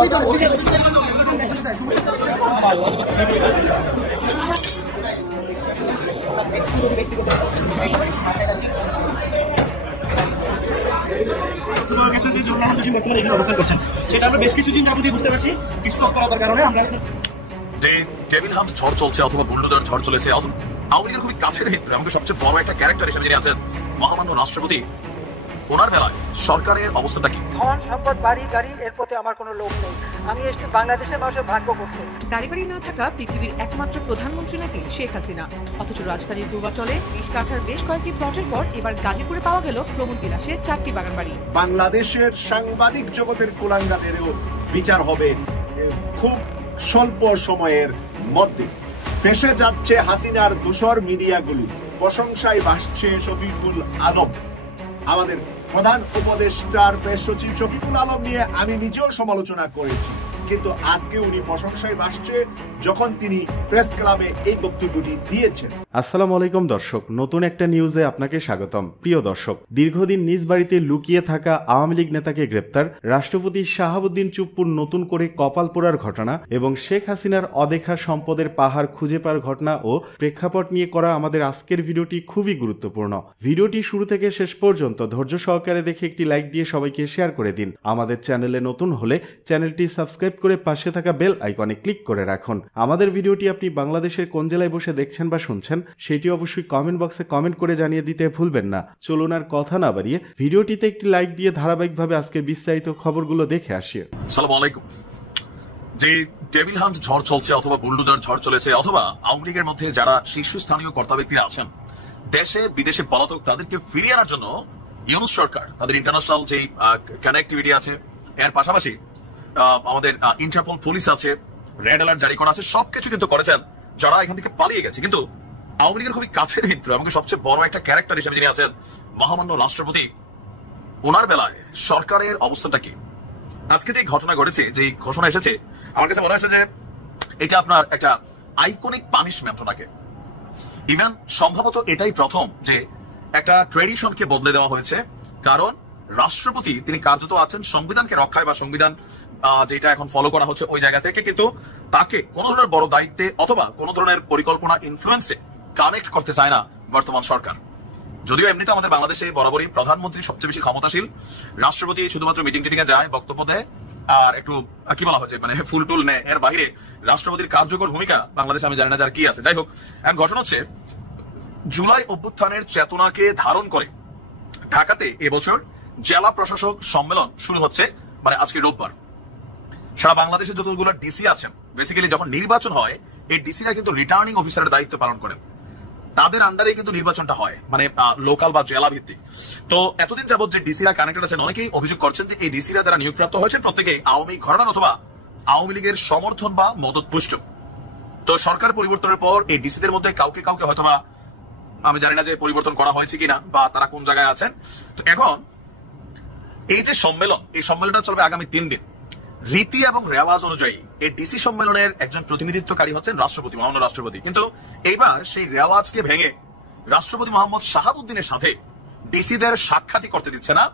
সেটা আমরা বেশ কিছুদিন যাবতীয় বুঝতে পারছি কিছু তৎপরতার কারণে আমরা যে টেবিল হান্ট ঝড় চলছে অথবা বুলডোজার ঝড় চলেছে অথবা আওয়ামী লীগের খুবই কাছের হিসেবে আমাকে সবচেয়ে বড় একটা ক্যারেক্টার হিসেবে যিনি আছেন মহামান্য রাষ্ট্রপতি, ওনার বেলায় সরকারের অবস্থাটা কি? ধন সম্পদ বাড়ি গাড়ি এর প্রতি আমার কোনো লোভ নেই। আমি এসেছি বাংলাদেশের মানুষের ভাগ্য করতে। গাড়ি বাড়ি না থাকা পৃথিবীর একমাত্র প্রধানমন্ত্রী নাকি শেখ হাসিনা, অথচ রাজধানীর পূর্বাচলে 20 কাঠার বেশ কয়েকটি প্লটের পর এবার গাজীপুরে পাওয়া গেল প্রমোদ বিলাসের 4টি বাগান বাড়ি। বাংলাদেশের সাংবাদিক জগতের কুলাঙ্গাদেরও বিচার হবে খুব স্বল্প সময়ের মধ্যে। ফেসে যাচ্ছে হাসিনার দোসর মিডিয়াগুলো, প্রশংসায় ভাসছে শফিকুল আলম। আমাদের প্রধান উপদেষ্টার প্রেস সচিব শফিকুল আলম নিয়ে আমি নিজেও সমালোচনা করেছি, কিন্তু আজকে উনি প্রশংসায় ভাসছে যখন তিনি প্রেস ক্লাবে এই বক্তব্যটি দিয়েছেন। আসসালামু আলাইকুম দর্শক, নতুন একটা নিউজে আপনাকে স্বাগতম। প্রিয় দর্শক, দীর্ঘদিন নিজ বাড়িতে লুকিয়ে থাকা আওয়ামী লীগ নেতাকে গ্রেপ্তার, রাষ্ট্রপতি শাহাবুদ্দিন চুপ্পুর নতুন করে কপাল পোড়ার ঘটনা এবং শেখ হাসিনার অদেখা সম্পদের পাহাড় খুঁজে পাওয়ার ঘটনা ও প্রেক্ষাপট নিয়ে করা আমাদের আজকের ভিডিওটি খুবই গুরুত্বপূর্ণ। ভিডিওটি শুরু থেকে শেষ পর্যন্ত ধৈর্য সহকারে দেখে একটি লাইক দিয়ে সবাইকে শেয়ার করে দিন। আমাদের চ্যানেলে নতুন হলে চ্যানেলটি সাবস্ক্রাইব করে পাশে থাকা বেল আইকনে ক্লিক করে রাখুন। আমাদের ভিডিওটি আপনি বাংলাদেশের কোন জেলায় বসে দেখছেন বা শুনছেন সেটি অবশ্যই কমেন্ট বক্সে কমেন্ট করে জানিয়ে দিতে ভুলবেন না। চলুন আর কথা না বাড়িয়ে ভিডিওটিতে একটি লাইক দিয়ে ধারাবাহিকভাবে আজকের বিস্তারিত খবরগুলো দেখে আসি। আসসালামু আলাইকুম। যে টেবিল হান্ট ঝড় চলছে অথবা বুলডোজার ঝড় চলেছে অথবা আওয়ামী লীগের মধ্যে যারা শীর্ষস্থানীয় কর্তা ব্যক্তিরা আছেন দেশে বিদেশে পলাতক, তাদেরকে ফিরিয়ে আনার জন্য ইউনূস সরকার তাদের ইন্টারন্যাশনাল যে কানেক্টিভিটি আছে, এর পাশাপাশি আমাদের ইন্টারপোল পুলিশ আছে, রেড অ্যালার্ট জারি করা আছে, সবকিছু কিন্তু করেছেন যারা এখান থেকে পালিয়ে গেছে। কিন্তু আওয়ামী লীগের খুবই কাছের হিত্র আমাকে সবচেয়ে বড় একটা ক্যারেক্টার হিসেবে যিনি আছেন মহামান্য রাষ্ট্রপতি, ওনার বেলায় সরকারের অবস্থাটা কি? আজকে যে ঘটনা ঘটেছে, যে ঘোষণা এসেছে, আমার কাছে মনে হয়েছে যে এটা আপনার একটা আইকনিক পানিশমেন্ট ওনাকে। ইভেন সম্ভবত এটাই প্রথম যে একটা ট্রেডিশনকে বদলে দেওয়া হয়েছে, কারণ রাষ্ট্রপতি তিনি কার্যত আছেন সংবিধানকে রক্ষায় বা সংবিধান যেটা এখন ফলো করা হচ্ছে ওই জায়গা থেকে, কিন্তু তাকে কোন ধরনের বড় দায়িত্বে অথবা কোন ধরনের পরিকল্পনা ইনফ্লুয়েন্সে কানেক্ট করতে চায় না বর্তমান সরকার। যদিও এমনিতে আমাদের বাংলাদেশে বরাবরই প্রধানমন্ত্রী সবচেয়ে বেশি ক্ষমতাশীল, রাষ্ট্রপতি শুধুমাত্র মিটিং টিটিং এ যায়, বক্তব্য দেয় আর একটু কি বলা হচ্ছে মানে ফুল টুল নেয়, এর বাইরে রাষ্ট্রপতির কার্যকর ভূমিকা বাংলাদেশে আমি জানি না যার কি আছে। যাই হোক, এখন ঘটনা হচ্ছে জুলাই অভ্যুত্থানের চেতনাকে ধারণ করে ঢাকাতে এবছর জেলা প্রশাসক সম্মেলন শুরু হচ্ছে, মানে আজকে রোববার। সারা বাংলাদেশে যতগুলো ডিসি আছেন, বেসিক্যালি যখন নির্বাচন হয় এই ডিসিরা কিন্তু রিটার্নিং অফিসারের দায়িত্ব পালন করেন, তাদের আন্ডারে কিন্তু নির্বাচনটা হয়, মানে লোকাল বা জেলা ভিত্তিক। তো এতদিন যাবত যে ডিসিরা কানেক্টেড আছেন, অনেকেই অভিযোগ করছেন যে এই ডিসিরা যারা নিয়োগপ্রাপ্ত হয়েছেন প্রত্যেকেই আওয়ামী ঘরানার অথবা আওয়ামী লীগের সমর্থন বা মদতপুষ্ট। তো সরকার পরিবর্তনের পর এই ডিসিদের মধ্যে কাউকে কাউকে হয়তোবা আমি জানি না যে পরিবর্তন করা হয়েছে কিনা বা তারা কোন জায়গায় আছেন। তো এখন এই যে সম্মেলন, এই সম্মেলনটা চলবে আগামী 3 দিন। রীতি এবং রেওয়াজ অনুযায়ী এই ডিসি সম্মেলনের একজন প্রতিনিধিত্বকারী হচ্ছেন রাষ্ট্রপতি, মহামান্য রাষ্ট্রপতি। কিন্তু এইবার সেই রেওয়াজকে ভেঙে রাষ্ট্রপতি মোহাম্মদ শাহাবুদ্দিনের সাথে ডিসিদের সাক্ষাৎই করতে দিচ্ছে না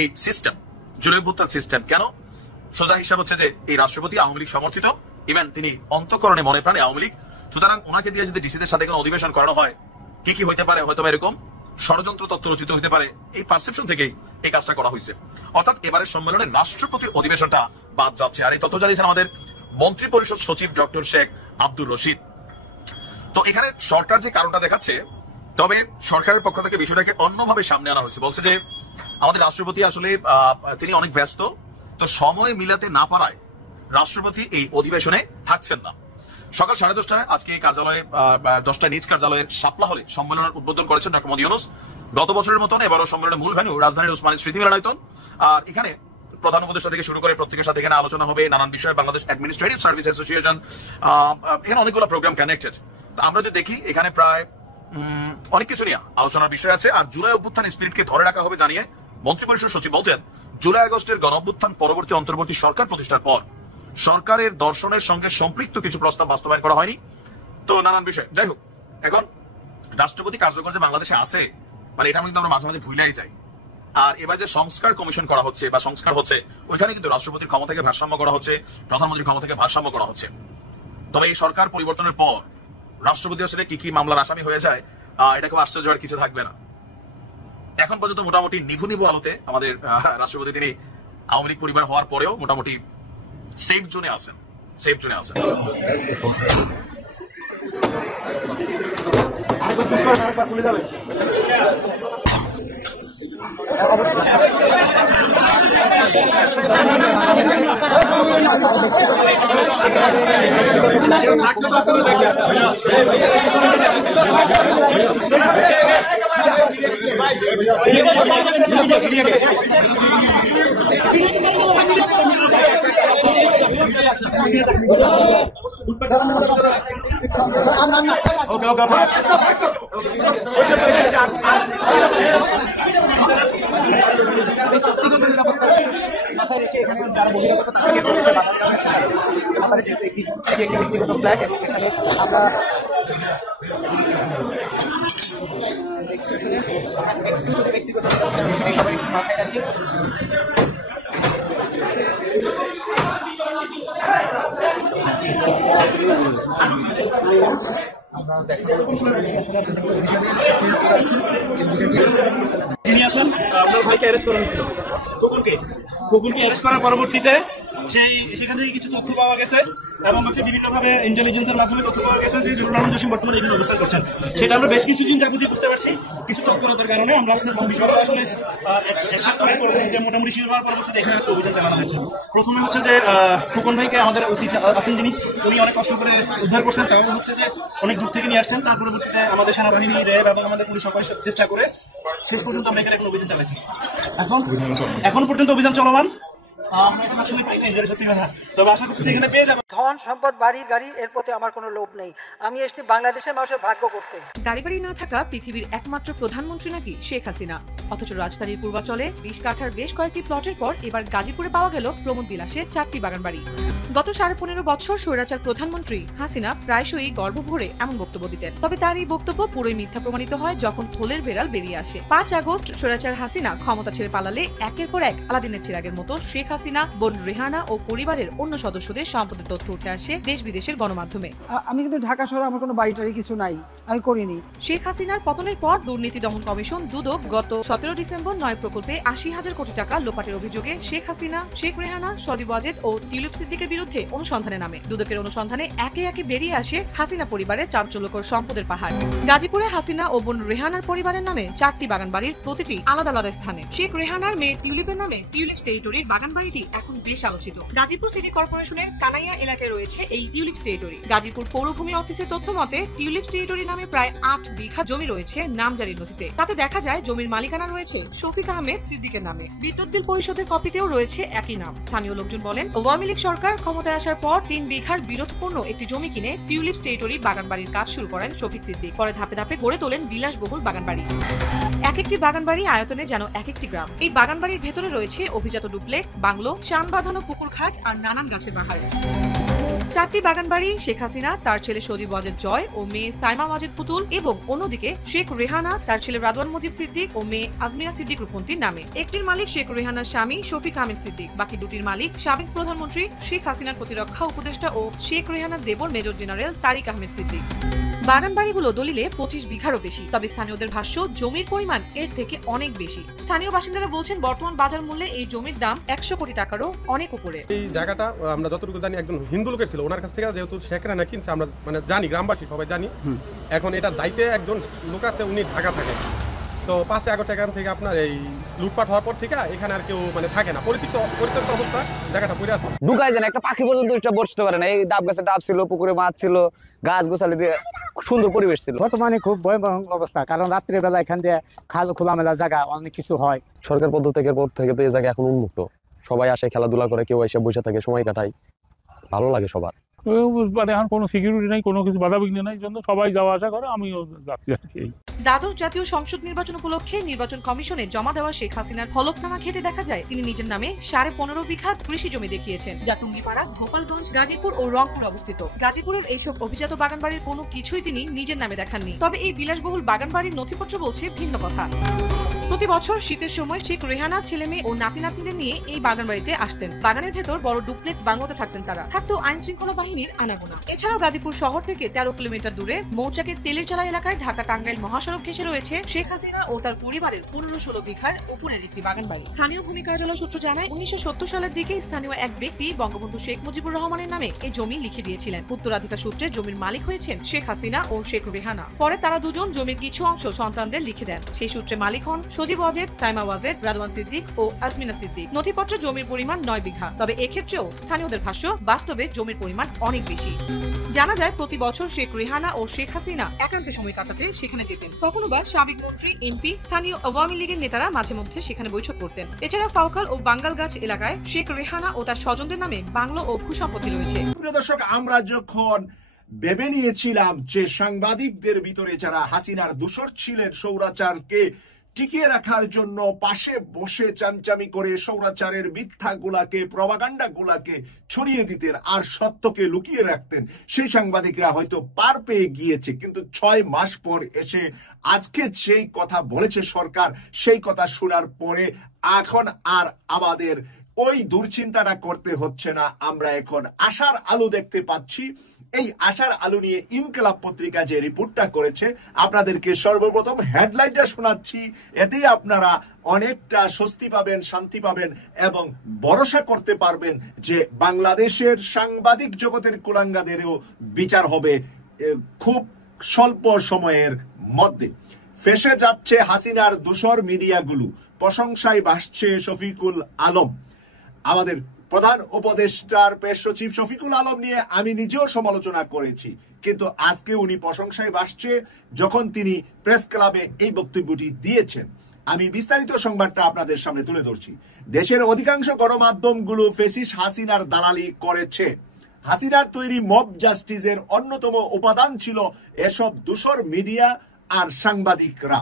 এই সিস্টেম, জুলাই অভ্যুত্থান সিস্টেম। কেন? সোজা হিসাব হচ্ছে যে এই রাষ্ট্রপতি আওয়ামী লীগ সমর্থিত, ইভেন তিনি অন্তঃকরণে মনে প্রাণে আওয়ামী লীগ, সুতরাং ওনাকে দিয়ে যদি ডিসিদের সাথে কোনো অধিবেশন করানো হয় কি কি হইতে পারে, হয়তো এরকম ষড়যন্ত্র তত্ত্ব রচিত হইতে পারে, এই পারসেপশন থেকেই এই কাজটা করা হয়েছে। অর্থাৎ এবারের সম্মেলনে রাষ্ট্রপতির অধিবেশনটা বাদ যাচ্ছে। আর এই তথ্য জানিয়েছেন আমাদের মন্ত্রী পরিষদ সচিব ডক্টর শেখ আব্দুর রশিদ। তো এখানে সরকার যে কারণটা দেখাচ্ছে, তবে সরকারের পক্ষ থেকে বিষয়টাকে অন্যভাবে সামনে আনা হয়েছে। বলছে যে আমাদের রাষ্ট্রপতি আসলে তিনি অনেক ব্যস্ত, তো সময় মিলাতে না পারায় রাষ্ট্রপতি এই অধিবেশনে থাকছেন না। সকাল 10:30টায় আজকে কার্যালয়ে 10টায় নিজ কার্যালয়ের শাপলা হলে সম্মেলনের উদ্বোধন করেছেন ডক্টর মোহাম্মদ ইউনূস। গত বছরের মতন এবারও সম্মেলনের মূল ভেন্যু রাজধানীর উসমানী স্মৃতি মিলনায়তন। আর এখানে প্রধান উপদেষ্টা থেকে শুরু করে প্রত্যেকের সাথে এখানে আলোচনা হবে নানান বিষয়ে, বাংলাদেশ অ্যাডমিনিস্ট্রেটিভ সার্ভিস অ্যাসোসিয়েশন, এখানে অনেকগুলো প্রোগ্রাম কানেক্টেড। আমরা যদি দেখি এখানে প্রায় অনেক কিছু নিয়ে আলোচনার বিষয় আছে। আর জুলাই অভ্যুত্থান স্পিরিটকে ধরে রাখা হবে জানিয়ে মন্ত্রী পরিষদ সচিব বলছেন, জুলাই আগস্টের গণ অভ্যুত্থান পরবর্তী অন্তর্বর্তী সরকার প্রতিষ্ঠার পর সরকারের দর্শনের সঙ্গে সম্পৃক্ত কিছু প্রস্তাব বাস্তবায়ন করা হয়নি, তো নানান বিষয়। যাই হোক, এখন রাষ্ট্রপতি কার্যকর যে বাংলাদেশে আছে, মানে এটা কিন্তু আমরা মাঝে মাঝে ভুলেই যাই। আর এবার যে সংস্কার কমিশন করা হচ্ছে বা সংস্কার হচ্ছে, ওইখানে কিন্তু রাষ্ট্রপতির ক্ষমতাকে ভারসাম্য করা হচ্ছে, প্রধানমন্ত্রীর ক্ষমতাকে ভারসাম্য করা হচ্ছে। তবে এই সরকার পরিবর্তনের পর রাষ্ট্রপতি আসলে কি কি মামলার আসামি হয়ে যায়, এটা খুব আশ্চর্য আর কিছু থাকবে না। এখন পর্যন্ত মোটামুটি নিভু নিভু আলোতে আমাদের রাষ্ট্রপতি তিনি আওয়ামী লীগ পরিবার হওয়ার পরেও মোটামুটি সেফ জোনে আছেন, সেফ জোনে আছেন। যিনি আছেন আপনার ভাইকে অ্যারেস্ট করা হয়েছিল, খোকনকে অ্যারেস্ট করার পরবর্তীতে সেখান থেকে কিছু তথ্য পাওয়া গেছে এবং বিভিন্নভাবে ইন্টেলিজেন্সের মাধ্যমে তথ্য পাওয়া গেছে যে জহুরুল জসিম বর্তমানে এখানে অবস্থান করছেন। সেটা আমরা বেশ কিছুদিন যাবতীয় বুঝতে পারছি। কিছু তৎপরতার কারণে আমরা আস্তে আস্তে বিষয়টা আসলে মোটামুটি শির হওয়ার পরবর্তীতে এখানে আসলে অভিযান চালানো হয়েছে। প্রথমে হচ্ছে যে খোকন ভাইকে আমাদের ওসি আছেন যিনি, উনি অনেক কষ্ট করে উদ্ধার করছেন, তাও হচ্ছে যে অনেক দূর থেকে নিয়ে আসছেন। তার পরবর্তীতে আমাদের সেনাবাহিনী, র্যাব এবং আমাদের পুলিশ সবাই চেষ্টা করে শেষ পর্যন্ত আমরা এখানে অভিযান চালাইছি। এখন পর্যন্ত অভিযান চলমান। ধন সম্পদ, বাড়ি গাড়ি, এর প্রতি আমার কোনো লোভ নেই। আমি এসেছি বাংলাদেশের মানুষের ভাগ্য করতে। গাড়ি বাড়ি না থাকা পৃথিবীর একমাত্র প্রধানমন্ত্রী নাকি শেখ হাসিনা, অথচ রাজধানীর পূর্বাচলে 20 কাঠার বেশ কয়েকটি প্লটের পর এবার গাজীপুরে পাওয়া গেল প্রমোদ বিলাসের 4টি বাগান বাড়ি। গত 15.5 বছর স্বৈরাচার প্রধানমন্ত্রী হাসিনা প্রায়শই গর্ব ভরে এমন বক্তব্য দিতেন। তবে তার এই বক্তব্য পুরোই মিথ্যা প্রমাণিত হয় যখন থলের বেড়াল বেরিয়ে আসে। 5 আগস্ট স্বৈরাচার হাসিনা ক্ষমতা ছেড়ে পালালে একের পর এক আলাদিনের চিরাগের মতো শেখ হাসিনা, বোন রেহানা ও পরিবারের অন্য সদস্যদের সম্পদের তথ্য উঠে আসে দেশ বিদেশের গণমাধ্যমে। আমি কিন্তু ঢাকা শহরে আমার কোনো বাড়িটারি কিছু নাই, আমি করিনি। শেখ হাসিনার পতনের পর দুর্নীতি দমন কমিশন দুদক গত 17 ডিসেম্বর 9 প্রকল্পে 80,000 কোটি টাকা লোপাটের অভিযোগে শেখ হাসিনা, শেখ রেহানা, সজীব ওয়াজেদ ও টিউলিপ সিদ্দিকের বিরুদ্ধে অনুসন্ধানে নামে। দুদকের অনুসন্ধানে একে একে বেরিয়ে আসে হাসিনা পরিবারের চাঞ্চল্যকর সম্পদের পাহাড়। গাজীপুরে হাসিনা ও বোন রেহানার পরিবারের নামে 4টি বাগান বাড়ির, প্রতিটি আলাদা আলাদা স্থানে। শেখ রেহানার মেয়ে টিউলিপের নামে টিউলিপ টেরিটরির বাগান বাড়িটি এখন বেশ আলোচিত। গাজীপুর সিটি কর্পোরেশনের কানাইয়া এলাকায় রয়েছে এই টিউলিপ টেরিটরি। গাজীপুর পৌরভূমি অফিসের তথ্য মতে টিউলিপ টেরিটরি নামে প্রায় 8 বিঘা জমি রয়েছে নামজারির নথিতে। তাতে দেখা যায় জমির মালিকানা রয়েছে শফিক আহমেদ সিদ্দিকের নামে। বিদ্যুৎ বিল পরিশোধের কপিতেও রয়েছে একই নাম। স্থানীয় লোকজন বলেন, আওয়ামী লীগ সরকার ক্ষমতায় আসার পর 3 বিঘার বিরোধপূর্ণ একটি জমি কিনে টিউলিপ টেরিটরি বাগান বাড়ির কাজ শুরু করেন শফিক সিদ্দিক। পরে ধাপে ধাপে গড়ে তোলেন বিলাসবহুল বাগান বাড়ি। এক একটি বাগান বাড়ি আয়তনে যেন এক একটি গ্রাম। এই বাগান বাড়ির ভেতরে রয়েছে অভিজাত ডুপ্লেক্স, বাংলো, চান বাঁধানো পুকুর ঘাট আর নানান গাছের বাহার। 4টি বাগান বাড়ি শেখ হাসিনা, তার ছেলে সজীব ওয়াজেদ জয় ও মেয়ে সাইমা ওয়াজেদ পুতুল, এবং অন্যদিকে শেখ রেহানা, তার ছেলে রাদওয়ান মুজিব সিদ্দিক ও মেয়ে আজমিরা সিদ্দিক রূপন্তীর নামে। একটির মালিক শেখ রেহানার স্বামী শফিক আহমেদ সিদ্দিক, বাকি দুটির মালিক সাবেক প্রধানমন্ত্রী শেখ হাসিনার প্রতিরক্ষা উপদেষ্টা ও শেখ রেহানার দেবর মেজর জেনারেল তারিক আহমেদ সিদ্দিক। বাগান বাড়িগুলো দলিলে 25 বিঘারও বেশি, তবে স্থানীয়দের ভাষ্য জমির পরিমাণ এর থেকে অনেক বেশি। স্থানীয় বাসিন্দারা বলছেন, বর্তমান বাজার মূল্যে এই জমির দাম 100 কোটি টাকারও অনেক উপরে। এই জায়গাটা আমরা যতটুকু জানি একজন হিন্দু লোকের ছিল, ওনার কাছ থেকে যেহেতু শেখ রেহানা কিনছে আমরা জানি, গ্রামবাসী সবাই জানি। এখন এটা দায়িত্বে একজন লোক আছে, উনি ঢাকা থাকে। তো 5 আগস্ট এখান থেকে আপনার এই লুটপাট হওয়ার পর থেকে এখানে আর কেউ থাকে না, পরিত্যক্ত অবস্থা জায়গাটা পড়ে আছে। ঢুকায় যায় না, একটা পাখি পর্যন্ত বসতে পারে না। এই ডাব গাছে ডাব ছিল, পুকুরে মাছ ছিল, গাছ গোছালি দিয়ে সুন্দর পরিবেশ ছিল। বর্তমানে খুব ভয়াবহ অবস্থা, কারণ রাত্রির বেলা এখান দিয়ে খাল খোলামেলা জায়গা, অনেক কিছু হয়। সরকার পদত্যাগের পর থেকে তো এই জায়গা এখন উন্মুক্ত, সবাই আসে খেলাধুলা করে, কেউ এসে বসে থাকে, সময় কাটায়, ভালো লাগে সবার। এখন কোনো সিকিউরিটি নাই, কোনো কিছু বাধা বিঘ্ন নাই, জন্য সবাই যাওয়া আসা করে, আমিও যাচ্ছি আর কি। দ্বাদশ জাতীয় সংসদ নির্বাচন উপলক্ষে নির্বাচন কমিশনে জমা দেওয়া শেখ হাসিনার হলফনামা ঘেটে দেখা যায় তিনি নিজের নামে 15.5 বিঘা কৃষি জমি দেখিয়েছেন, যা টুঙ্গিপাড়া, গোপালগঞ্জ, গাজীপুর ও রংপুর অবস্থিত। গাজীপুরের এইসব অভিজাত বাগান বাড়ির কোনো কিছুই তিনি নিজের নামে দেখাননি। তবে এই বিলাসবহুল বাগান বাড়ির নথিপত্র বলছে ভিন্ন কথা। প্রতি বছর শীতের সময় শেখ রেহানা ছেলে মেয়ে ও নাতি নাতনিদের নিয়ে এই বাগান বাড়িতে আসতেন। বাগানের ভেতর বড় ডুপ্লেক্স বাংলোতে থাকতেন তারা। থাকতো আইন শৃঙ্খলা বাহিনীর আনাগোনা। এছাড়াও গাজীপুর শহর থেকে 13 কিলোমিটার দূরে মৌচাকের তেলের চালা এলাকায় ঢাকা টাঙ্গাইল মহাসড়ক ঘেঁষে রয়েছে শেখ হাসিনা ও তার পরিবারের 15-16 বিঘার উপরের একটি বাগান বাড়ি। স্থানীয় ভূমি কার্যালয় সূত্র জানায় 1970 সালের দিকে স্থানীয় এক ব্যক্তি বঙ্গবন্ধু শেখ মুজিবুর রহমানের নামে এই জমি লিখে দিয়েছিলেন। উত্তরাধিকার সূত্রে জমির মালিক হয়েছেন শেখ হাসিনা ও শেখ রেহানা। পরে তারা দুজন জমির কিছু অংশ সন্তানদের লিখে দেন। সেই সূত্রে মালিক হন সজীব ওয়াজেদ, সাইমা ওয়াজেদ, রাদওয়ান সিদ্দিক ও আসমিনা সিদ্দিক। নথিপত্রে জমির পরিমাণ 9 বিঘা। তবে এক্ষেত্রেও স্থানীয়দের ভাষ্য, বাস্তবে জমির পরিমাণ অনেক বেশি। জানা যায় প্রতি বছর শেখ রেহানা ও শেখ হাসিনা একান্তে সময় কাটাতে সেখানে যেতেন। কখনো বা সাবেক মন্ত্রী, এমপি, স্থানীয় আওয়ামী লীগের নেতারা মাঝে মধ্যে সেখানে বৈঠক করতেন। এছাড়া ফাউকাল ও বাঙ্গালগাছ এলাকায় শেখ রেহানা ও তার স্বজনদের নামে বাংলো ও ভূসম্পত্তি রয়েছে। প্রিয় দর্শক, আমরা যখন ভেবে নিয়েছিলাম যে সাংবাদিকদের ভিতরে যারা হাসিনার দোসর ছিলেন, স্বৈরাচারকে টিকিয়ে রাখার জন্য পাশে বসে চামচামি করে স্বৈরাচারের মিথ্যাগুলাকে, প্রপাগান্ডাগুলাকে ছড়িয়ে দিতেন আর সত্যকে লুকিয়ে রাখতেন, সেই সাংবাদিকরা হয়তো পার পেয়ে গিয়েছে। কিন্তু 6 মাস পর এসে আজকে যেই কথা বলেছে সরকার, সেই কথা শোনার পরে এখন আর আমাদের ওই দুশ্চিন্তাটা করতে হচ্ছে না। আমরা এখন আশার আলো দেখতে পাচ্ছি। এই আশার আলো নিয়ে ইনকিলাব পত্রিকা যে রিপোর্টটা করেছে, আপনাদেরকে সর্বপ্রথম হেডলাইনটা শোনাচ্ছি। এতেই আপনারা অনেকটা স্বস্তি পাবেন, শান্তি পাবেন এবং ভরসা করতে পারবেন যে বাংলাদেশের সাংবাদিক জগতের কুলাঙ্গাদেরও বিচার হবে খুব স্বল্প সময়ের মধ্যে। ফেসে যাচ্ছে হাসিনার দোসর মিডিয়াগুলো, প্রশংসায় ভাসছে শফিকুল আলম। আমাদের প্রধান উপদেষ্টার প্রেস সচিব শফিকুল আলম নিয়ে আমি নিজেও সমালোচনা করেছি, কিন্তু আজকে উনি প্রশংসায় ভাসছে যখন তিনি প্রেস ক্লাবে এই বক্তব্যটি দিয়েছেন। আমি বিস্তারিত সংবাদটা আপনাদের সামনে তুলে ধরছি। দেশের অধিকাংশ গণমাধ্যমগুলো ফেসিস্ট হাসিনার দালালি করেছে। হাসিনার তৈরি মব জাস্টিসের অন্যতম উপাদান ছিল এসব দোসর মিডিয়া আর সাংবাদিকরা।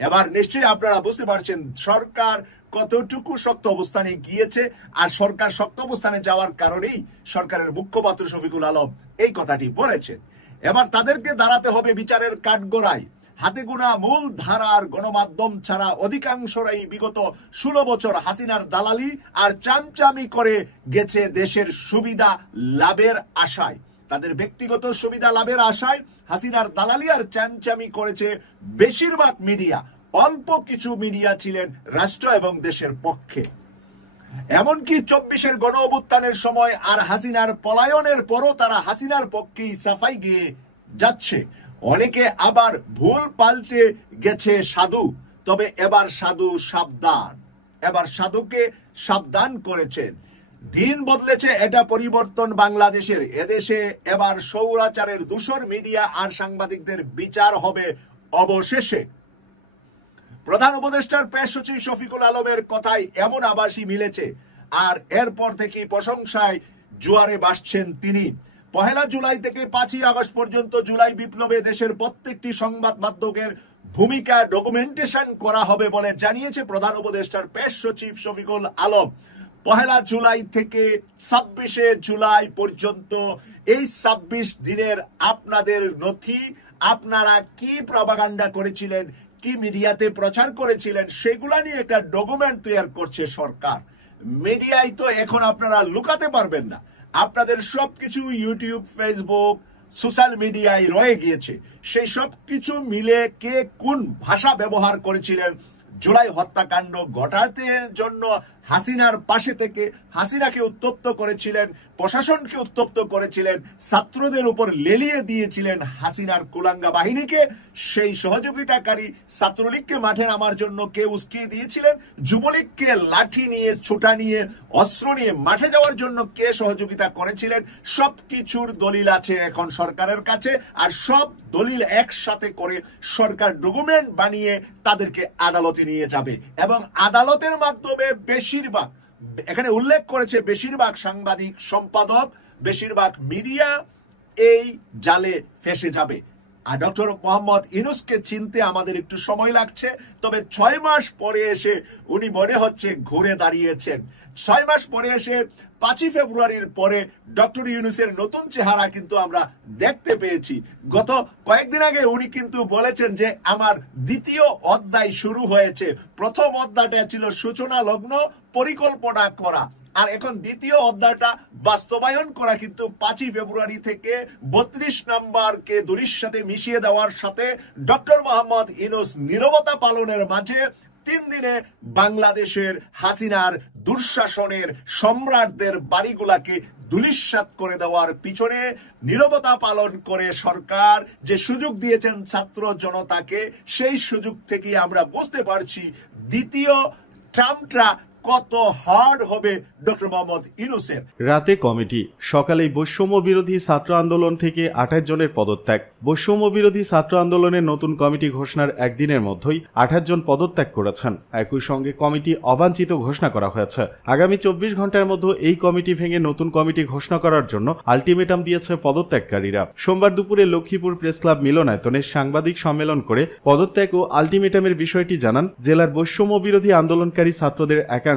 এবার নিশ্চয়ই আপনারা বুঝতে পারছেন সরকার কতটুকু শক্ত অবস্থানে গিয়েছে, আর সরকার শক্ত অবস্থানে যাওয়ার কারণেই সরকারের মুখপাত্র শফিকুল আলম এই কথাটি বলেছেন। এবার তাদেরকে দাঁড়াতে হবে বিচারের কাঠগড়ায়। হাতে গোনা মূল ধারার গণমাধ্যম ছাড়া অধিকাংশরাই বিগত 16 বছর হাসিনার দালালি আর চামচামি করে গেছে দেশের সুবিধা লাভের আশায়। তাদের ব্যক্তিগত সুবিধা লাভের আশায় হাসিনার দালালি আর চামচামি করেছে বেশিরভাগ মিডিয়া। অল্প কিছু মিডিয়া ছিলেন রাষ্ট্র এবং দেশের পক্ষে। এমনকি 24-এর গণ অভ্যুত্থানের সময় আর হাসিনার পলায়নের পরও তারা হাসিনার পক্ষেই সাফাই গেয়ে যাচ্ছে। অনেকে আবার ভুল পাল্টে গেছে সাধু, তবে এবার সাধু সাবধান। এবার সাধুকে সাবধান করেছেন। দিন বদলেছে, এটা পরিবর্তন বাংলাদেশের। এদেশে এবার স্বৈরাচারের দোসর মিডিয়া আর সাংবাদিকদের বিচার হবে অবশেষে। প্রধান উপদেষ্টার প্রেস সচিব শফিকুল আলমের কথায় এমন আভাসই মিলেছে, আর এরপর থেকে প্রশংসায় জোয়ারে ভাসছেন তিনি। 1 জুলাই থেকে 5 আগস্ট পর্যন্ত জুলাই বিপ্লবে দেশের প্রত্যেকটি সংবাদ মাধ্যমের ভূমিকা ডকুমেন্টেশন করা হবে বলে জানিয়েছে প্রধান উপদেষ্টার প্রেস সচিব শফিকুল আলম। 1 জুলাই থেকে 26 জুলাই পর্যন্ত এই 26 দিনের আপনাদের নথি, আপনারা কি প্রপাগান্ডা করেছিলেন, কি মিডিয়াতে প্রচার করেছিলেন, সেগুলা নিয়ে একটা ডকুমেন্ট তৈরি করছে সরকার। মিডিয়ায় তো এখন আপনারা লুকাতে পারবেন না, আপনাদের সবকিছু ইউটিউব, ফেসবুক, সোশ্যাল মিডিয়ায় রয়ে গিয়েছে। সেই সব কিছু মিলে কে কোন ভাষা ব্যবহার করেছিলেন জুলাই হত্যাকাণ্ড ঘটাতে জন্য, হাসিনার পাশে থেকে হাসিনাকে উত্তপ্ত করেছিলেন, প্রশাসনকে উত্তপ্ত করেছিলেন, ছাত্রদের উপর লেলিয়ে দিয়েছিলেন হাসিনার কুলাঙ্গা বাহিনীকে। সেই সহযোগিতাকারী ছাত্রলীগকে মাঠে নামার জন্য কে উস্কিয়ে দিয়েছিলেন, যুবলীগকে লাঠি নিয়ে, ছোটা নিয়ে, অস্ত্র নিয়ে মাঠে যাওয়ার জন্য কে সহযোগিতা করেছিলেন, সবকিছুর দলিল আছে এখন সরকারের কাছে। আর সব দলিল একসাথে করে সরকার ডকুমেন্ট বানিয়ে তাদেরকে আদালতে নিয়ে যাবে, এবং আদালতের মাধ্যমে বেশিরভাগ, এখানে উল্লেখ করেছে বেশিরভাগ সাংবাদিক, সম্পাদক, বেশিরভাগ মিডিয়া এই জালে ফেসে যাবে। আর ডক্টর মোহাম্মদ ইউনূসকে চিনতে আমাদের একটু সময় লাগছে, তবে 6 মাস পরে এসে উনি মনে হচ্ছে ঘুরে দাঁড়িয়েছেন। 6 মাস পরে এসে 5 ফেব্রুয়ারির পরে ডক্টর ইউনূসের নতুন চেহারা কিন্তু আমরা দেখতে পেয়েছি। গত কয়েকদিন আগে উনি কিন্তু বলেছেন যে আমার দ্বিতীয় অধ্যায় শুরু হয়েছে। প্রথম অধ্যায়টা ছিল সূচনা লগ্ন পরিকল্পনা করা, আর এখন দ্বিতীয় অধ্যায়টা বাস্তবায়ন করা। কিন্তু 5 ফেব্রুয়ারি থেকে 32 নম্বরকে দুলির সাথে মিশিয়ে দেওয়ার সাথে ডক্টর মোহাম্মদ ইউনূস নীরবতা পালনের মাঝে 3 দিনে বাংলাদেশের হাসিনার দুঃশাসনের সম্রাটদের বাড়িগুলাকে ধূলিসাৎ করে দেওয়ার পিছনে নীরবতা পালন করে সরকার যে সুযোগ দিয়েছেন ছাত্র জনতাকে, সেই সুযোগ থেকে আমরা বুঝতে পারছি দ্বিতীয় টার্মটা কত হার্ড হবে ডক্টর মোহাম্মদ ইউনূসের। রাতে কমিটি, সকালেই বৈষম্য বিরোধী ছাত্র আন্দোলন থেকে 28 জনের পদত্যাগ। বৈষম্য বিরোধী ছাত্র আন্দোলনের নতুন কমিটি ঘোষণার একদিনের মধ্যেই 28 জন পদত্যাগ করেছেন। একই সঙ্গে কমিটি অবাঞ্ছিত ঘোষণা করা হয়েছে। আগামী 24 ঘন্টার মধ্যে এই কমিটি ভেঙে নতুন কমিটি ঘোষণা করার জন্য আলটিমেটাম দিয়েছে পদত্যাগকারীরা। সোমবার দুপুরে লক্ষ্মীপুর প্রেস ক্লাব মিলনায়তনে সাংবাদিক সম্মেলন করে পদত্যাগ ও আলটিমেটামের বিষয়টি জানান জেলার বৈষম্য বিরোধী আন্দোলনকারী ছাত্রদের একাংশ।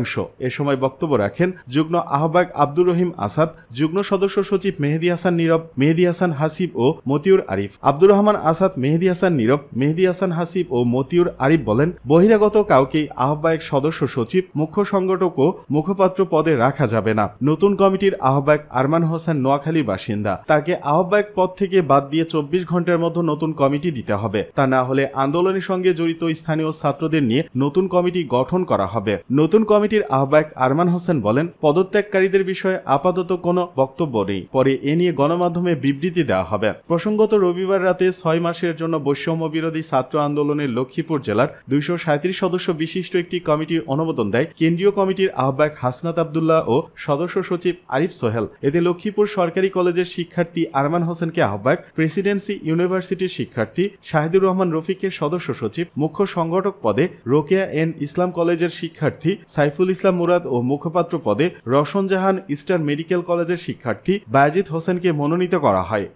এ সময় বক্তব্য রাখেন যুগ্ম আহ্বায়ক আব্দুর রহিম আসাদ, যুগ্ম সদস্য সচিব মেহেদী হাসান নীরব, মেহেদী হাসান হাসিব ও মতিউর আরিফ। আব্দুর রহমান আসাদ, মেহেদী হাসান নীরব, মেহেদী হাসান হাসিব ও মতিউর আরিফ বলেন, বহিরাগত কাউকেই আহ্বায়ক, সদস্য সচিব, মুখ্য সংগঠক ও মুখপাত্র পদে রাখা যাবে না। নতুন কমিটির আহ্বায়ক আরমান হোসেন নোয়াখালী বাসিন্দা, তাকে আহ্বায়ক পদ থেকে বাদ দিয়ে 24 ঘন্টার মধ্যে নতুন কমিটি দিতে হবে। তা না হলে আন্দোলনের সঙ্গে জড়িত স্থানীয় ছাত্রদের নিয়ে নতুন কমিটি গঠন করা হবে। নতুন কমিটির আহ্বায়ক আরমান হোসেন বলেন, পদত্যাগকারীদের বিষয়ে আপাতত কোনো বক্তব্য নেই, পরে এ নিয়ে গণমাধ্যমে বিবৃতি দেওয়া হবে। প্রসঙ্গত রবিবার রাতে 6 মাসের জন্য বৈষম্য বিরোধী ছাত্র আন্দোলনের লক্ষ্মীপুর জেলার 237 সদস্য বিশিষ্ট একটি কমিটি অনুমোদন দেয় কেন্দ্রীয় কমিটির আহ্বায়ক হাসনাত আব্দুল্লাহ ও সদস্য সচিব আরিফ সোহেল। এতে লক্ষ্মীপুর সরকারি কলেজের শিক্ষার্থী আরমান হোসেনকে আহ্বায়ক, প্রেসিডেন্সি ইউনিভার্সিটির শিক্ষার্থী শাহিদুর রহমান রফিককে সদস্য সচিব, মুখ্য সংগঠক পদে রোকেয়া এন ইসলাম কলেজের শিক্ষার্থী সাইফুল ইসলাম মুরাদ ও মুখপাত্র পদে রওশন জাহান ইস্টার্ন মেডিকেল কলেজের শিক্ষার্থী বায়েজিদ হোসেনকে মনোনীত করা হয়।